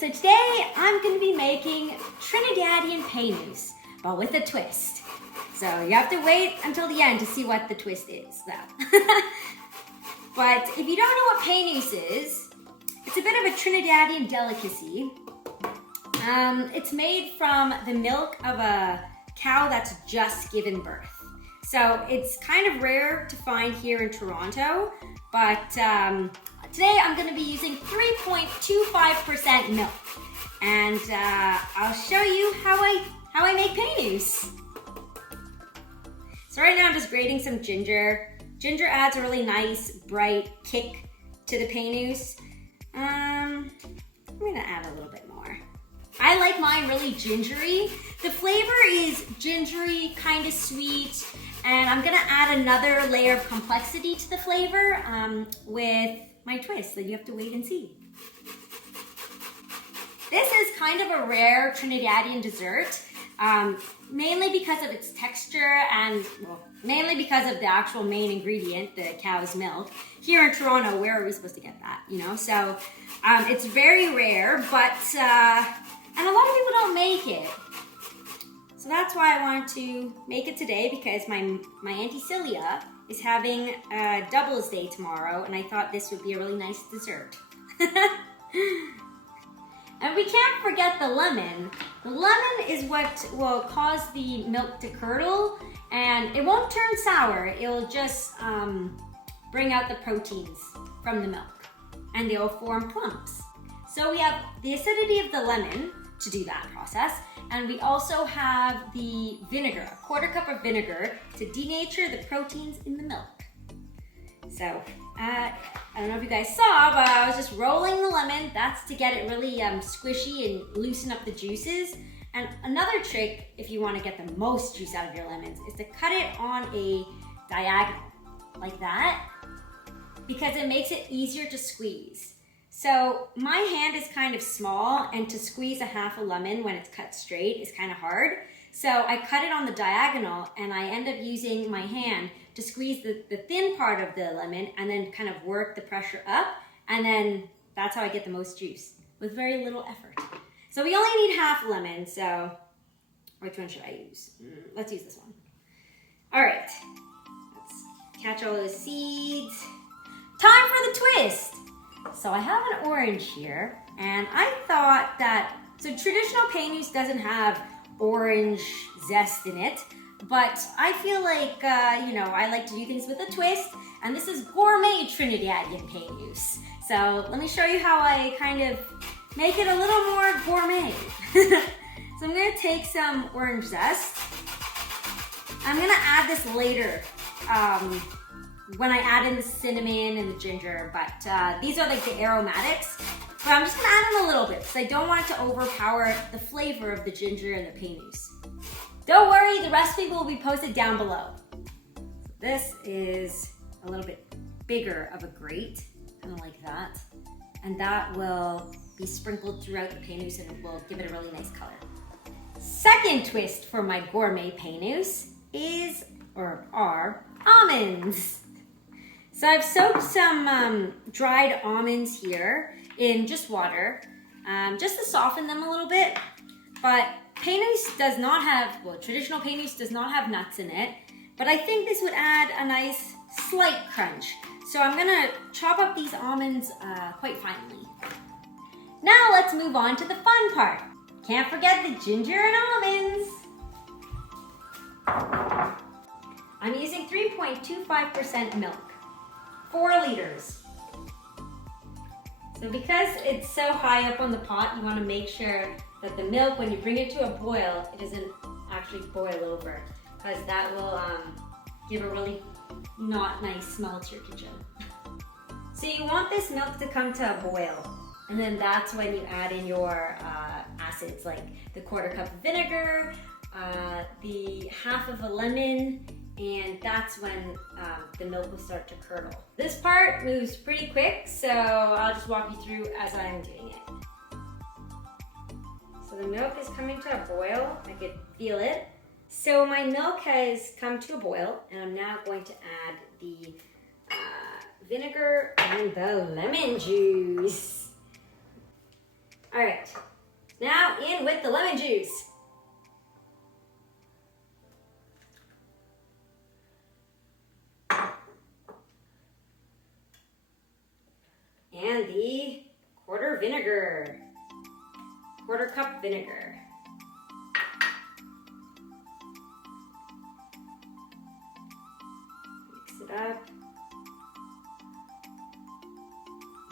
So today I'm going to be making Trinidadian Paynoose, but with a twist. So you have to wait until the end to see what the twist is, though. But if you don't know what Paynoose is, it's a bit of a Trinidadian delicacy. It's made from the milk of a cow that's just given birth. So it's kind of rare to find here in Toronto, but today I'm going to be using 3.25% milk, and I'll show you how I make Paynoose. So right now I'm just grating some ginger. Ginger adds a really nice, bright kick to the Paynoose. I'm gonna add a little bit more. I like mine really gingery. The flavor is gingery, kind of sweet, and I'm gonna add another layer of complexity to the flavor with my twist that you have to wait and see. This is kind of a rare Trinidadian dessert, mainly because of its texture and, well, mainly because of the actual main ingredient, the cow's milk. Here in Toronto, where are we supposed to get that, you know? So it's very rare, but, and a lot of people don't make it. So that's why I wanted to make it today, because my Auntie Celia is having a doubles day tomorrow, and I thought this would be a really nice dessert. And we can't forget the lemon. The lemon is what will cause the milk to curdle, and it won't turn sour. It'll just bring out the proteins from the milk, and they'll form clumps. So we have the acidity of the lemon to do that process, and we also have the vinegar, a quarter cup of vinegar to denature the proteins in the milk. So, I don't know if you guys saw, but I was just rolling the lemon. That's to get it really squishy and loosen up the juices. And another trick, if you want to get the most juice out of your lemons, is to cut it on a diagonal, like that, because it makes it easier to squeeze. So my hand is kind of small, and to squeeze a half a lemon when it's cut straight is kind of hard. So I cut it on the diagonal, and I end up using my hand to squeeze the thin part of the lemon and then kind of work the pressure up, and then that's how I get the most juice with very little effort. So we only need half lemon, so which one should I use? Let's use this one. All right, let's catch all those seeds. Time for the twist. So I have an orange here, and I thought that, so traditional Paynoose doesn't have orange zest in it, but I feel like, you know, I like to do things with a twist, and this is Gourmet Trinidadian Paynoose. So let me show you how I kind of make it a little more gourmet. So I'm gonna take some orange zest. I'm gonna add this later, when I add in the cinnamon and the ginger, but these are like the aromatics. But I'm just gonna add in a little bit because I don't want it to overpower the flavor of the ginger and the Paynoose. Don't worry, the recipe will be posted down below. This is a little bit bigger of a grate, kind of like that. And that will be sprinkled throughout the Paynoose, and it will give it a really nice color. Second twist for my Gourmet Paynoose is, or are, almonds. So I've soaked some dried almonds here in just water, just to soften them a little bit. But Paynoose does not have, well, traditional Paynoose does not have nuts in it, but I think this would add a nice slight crunch. So I'm gonna chop up these almonds quite finely. Now let's move on to the fun part. Can't forget the ginger and almonds. I'm using 3.25% milk, 4 liters. So because it's so high up on the pot, you want to make sure that the milk, when you bring it to a boil, it doesn't actually boil over, because that will give a really not nice smell to your kitchen. So you want this milk to come to a boil, and then that's when you add in your acids, like the quarter cup of vinegar, the half of a lemon, and that's when the milk will start to curdle. This part moves pretty quick, so I'll just walk you through as I'm doing it. So the milk is coming to a boil. I could feel it. So my milk has come to a boil, and I'm now going to add the vinegar and the lemon juice. All right, now in with the lemon juice. And the quarter cup vinegar. Mix it up.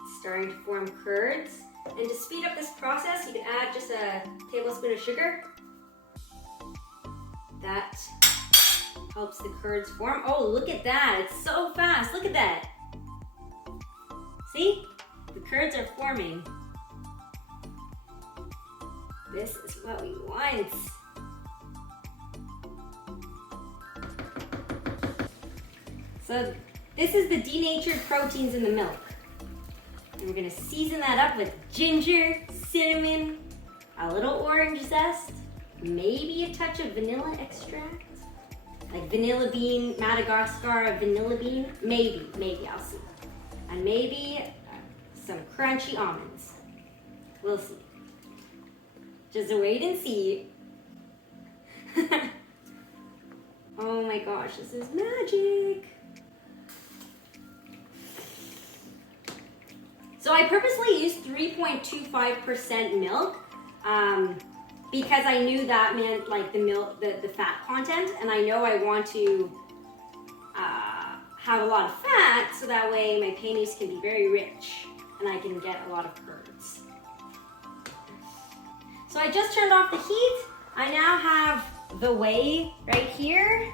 It's starting to form curds. And to speed up this process, you can add just a tablespoon of sugar. That helps the curds form. Oh, look at that, it's so fast, look at that. See? The curds are forming. This is what we want. So this is the denatured proteins in the milk. And we're gonna season that up with ginger, cinnamon, a little orange zest, maybe a touch of vanilla extract, like vanilla bean, Madagascar vanilla bean, maybe, I'll see. And maybe some crunchy almonds. We'll see. Just wait and see. Oh my gosh, this is magic. So I purposely used 3.25% milk because I knew that meant like the milk, the fat content, and I know I want to have a lot of fat so that way my paynoose can be very rich and I can get a lot of curds. So I just turned off the heat. I now have the whey right here,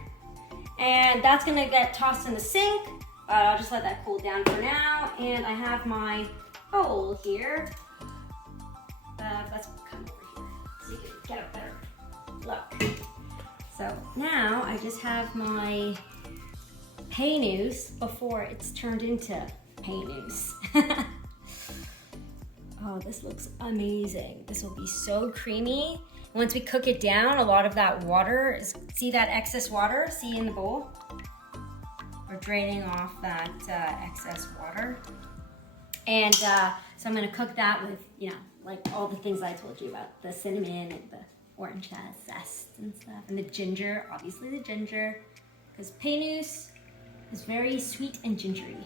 and that's gonna get tossed in the sink. I'll just let that cool down for now. And I have my bowl here. Let's come over here so you can get a better look. So now I just have my paynoose before it's turned into paynoose. Oh, this looks amazing. This will be so creamy. Once we cook it down, a lot of that water, see that excess water, see in the bowl? We're draining off that excess water. And so I'm gonna cook that with, you know, like all the things I told you about, the cinnamon and the orange zest and stuff, and the ginger, obviously the ginger, because paynoose is very sweet and gingery.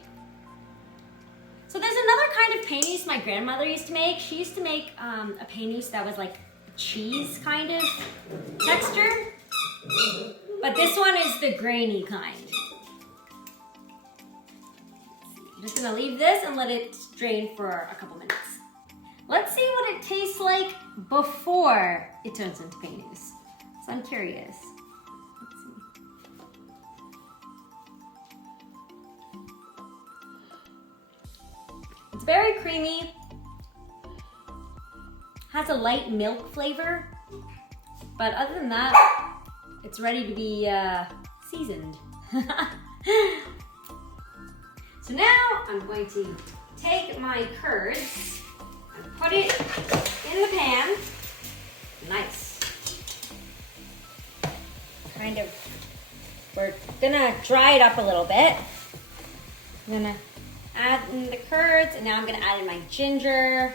So there's another kind of paynoose my grandmother used to make. She used to make a paynoose that was like cheese kind of texture, but this one is the grainy kind. I'm just gonna leave this and let it drain for a couple minutes. Let's see what it tastes like before it turns into paynoose. So I'm curious. Let's see. It's very creamy. Has a light milk flavor, but other than that, it's ready to be seasoned. So now I'm going to take my curds and put it in the pan. Nice. We're gonna dry it up a little bit. I'm gonna add in the curds, and now I'm gonna add in my ginger.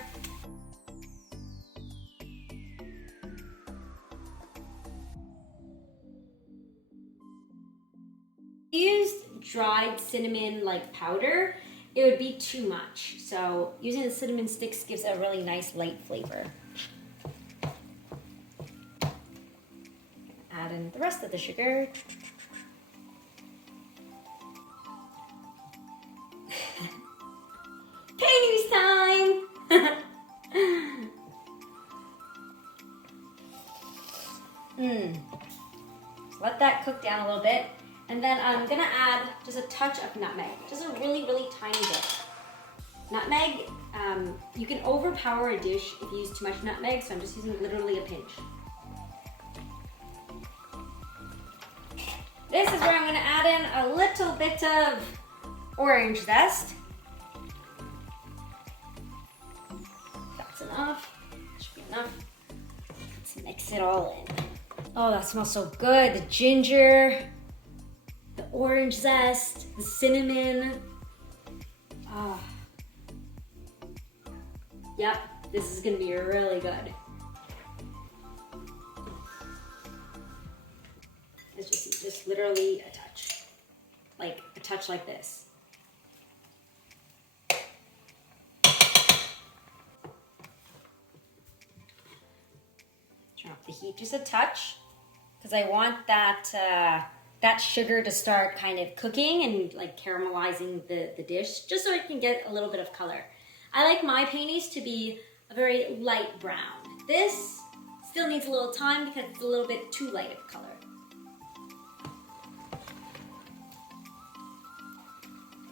Used dried cinnamon like powder, it would be too much. So using the cinnamon sticks gives a really nice light flavor. Add in the rest of the sugar. Paynoose time! So let that cook down a little bit. And then I'm gonna add just a touch of nutmeg, just a really, really tiny bit. Nutmeg, you can overpower a dish if you use too much nutmeg, so I'm just using literally a pinch. This is where I'm gonna add in a little bit of orange zest. That's enough, should be enough. Let's mix it all in. Oh, that smells so good, the ginger, the orange zest, the cinnamon. Yep, This is gonna be really good. As you see, just literally a touch like this. Turn off the heat just a touch, because I want that that sugar to start kind of cooking and like caramelizing the dish, just so it can get a little bit of color. I like my paynoose to be a very light brown. This still needs a little time because it's a little bit too light of color.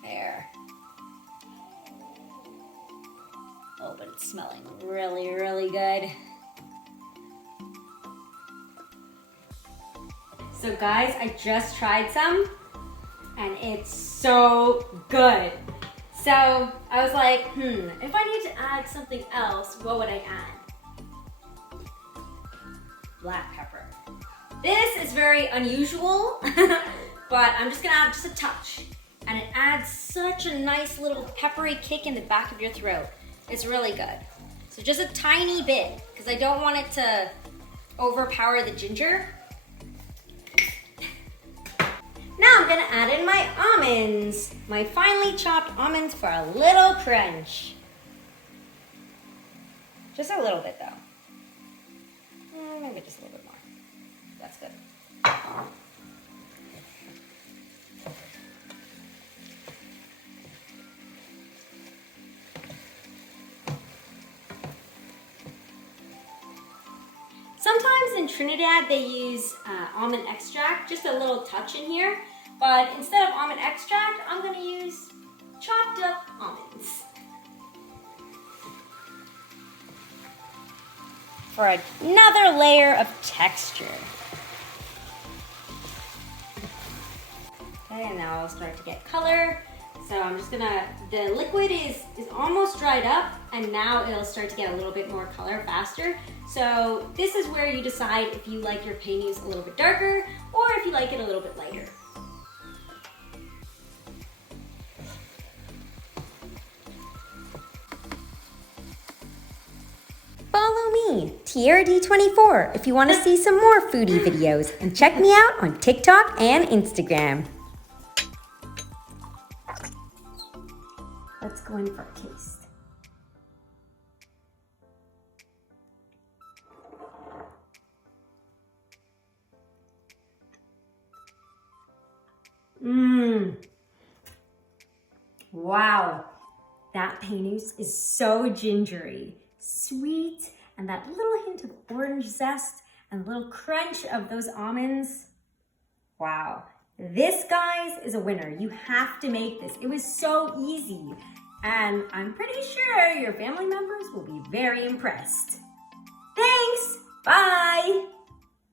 There. Oh, but it's smelling really, really good. So guys, I just tried some and it's so good. So I was like, if I need to add something else, what would I add? Black pepper. This is very unusual, but I'm just gonna add just a touch. And it adds such a nice little peppery kick in the back of your throat. It's really good. So just a tiny bit, because I don't want it to overpower the ginger. Now I'm gonna add in my almonds, my finely chopped almonds for a little crunch. Just a little bit though. Maybe just a little bit more. That's good. Sometimes in Trinidad they use almond extract, just a little touch in here. But instead of almond extract, I'm gonna use chopped up almonds. For another layer of texture. Okay, and now I'll start to get color. So I'm just gonna, the liquid is almost dried up, and now it'll start to get a little bit more color faster. So this is where you decide if you like your paynoose a little bit darker, or if you like it a little bit lighter. Follow me, Tiera Dee 24, if you want to see some more foodie videos, and check me out on TikTok and Instagram. Let's go in for a taste. Wow, that paynoose is so gingery, sweet, and that little hint of orange zest and a little crunch of those almonds. Wow, this, guys, is a winner. You have to make this. It was so easy, and I'm pretty sure your family members will be very impressed. Thanks, bye.